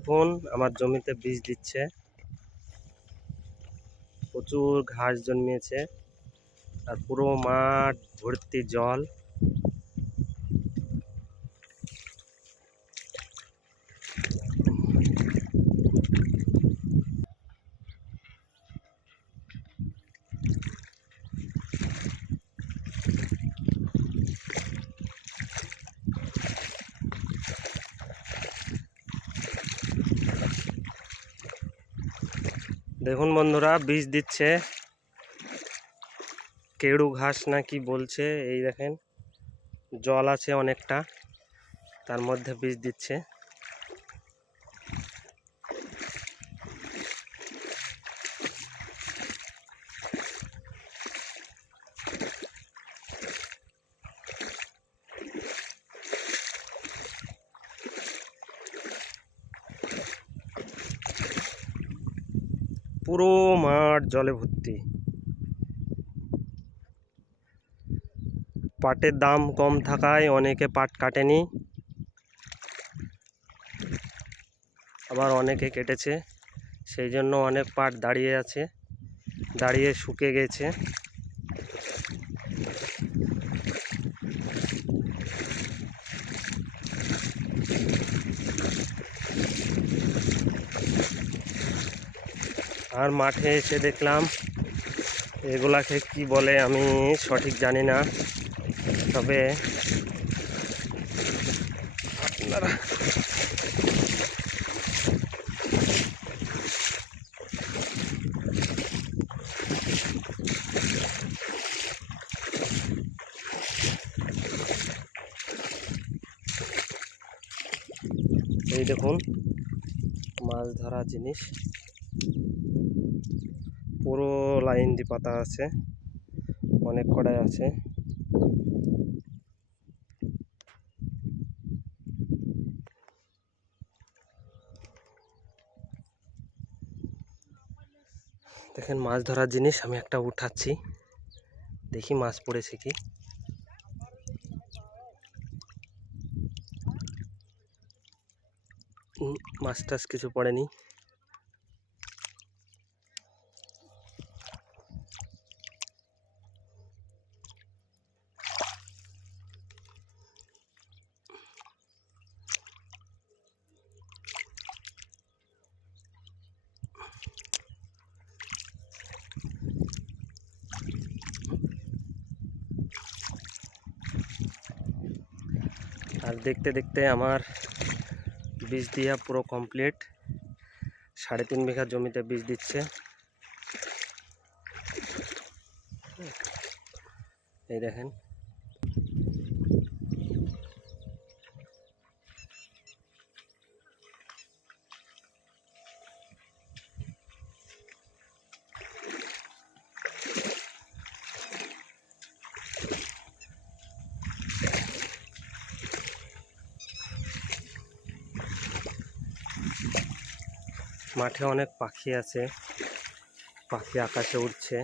এখন আমার জমিতে বীজ দিচ্ছে। প্রচুর ঘাস জন্মিয়েছে। আর পুরো মাঠ ভর্তি জল। দেখুন বন্ধুরা, বীজ দিচ্ছে। কেড়ু ঘাস না কি বলছে, এই দেখেন, জল আছে অনেকটা, তার মধ্যে বীজ দিচ্ছে। পুরো মাঠ জলে ভর্তি। পাটের দাম কম থাকায় অনেকে পাট কাটেনি। আবার অনেকে কেটেছে, সেই জন্য অনেক পাট দাঁড়িয়ে আছে, দাঁড়িয়ে শুকে গেছে। আর মাঠে এসে দেখলাম, এগুলাকে কি বলে আমি সঠিক জানি না। তবে আপনারা এই দেখুন, মাছ ধরা জিনিস। পুরো লাইন দিয়ে পাতা আছে, অনেক কটাই আছে। দেখেন মাছ ধরার জিনিস, আমি একটা উঠাচ্ছি। দেখি মাছ পড়েছে কি। মাছ টাছ কিছু পড়েনি। আর দেখতে দেখতে আমার বীজ দিয়া পুরো কমপ্লিট সাড়ে তিন বিঘা জমিতে বীজ দিচ্ছে। এই দেখেন। মাঠে অনেক পাখি আছে পাখি আকাশে উড়ছে।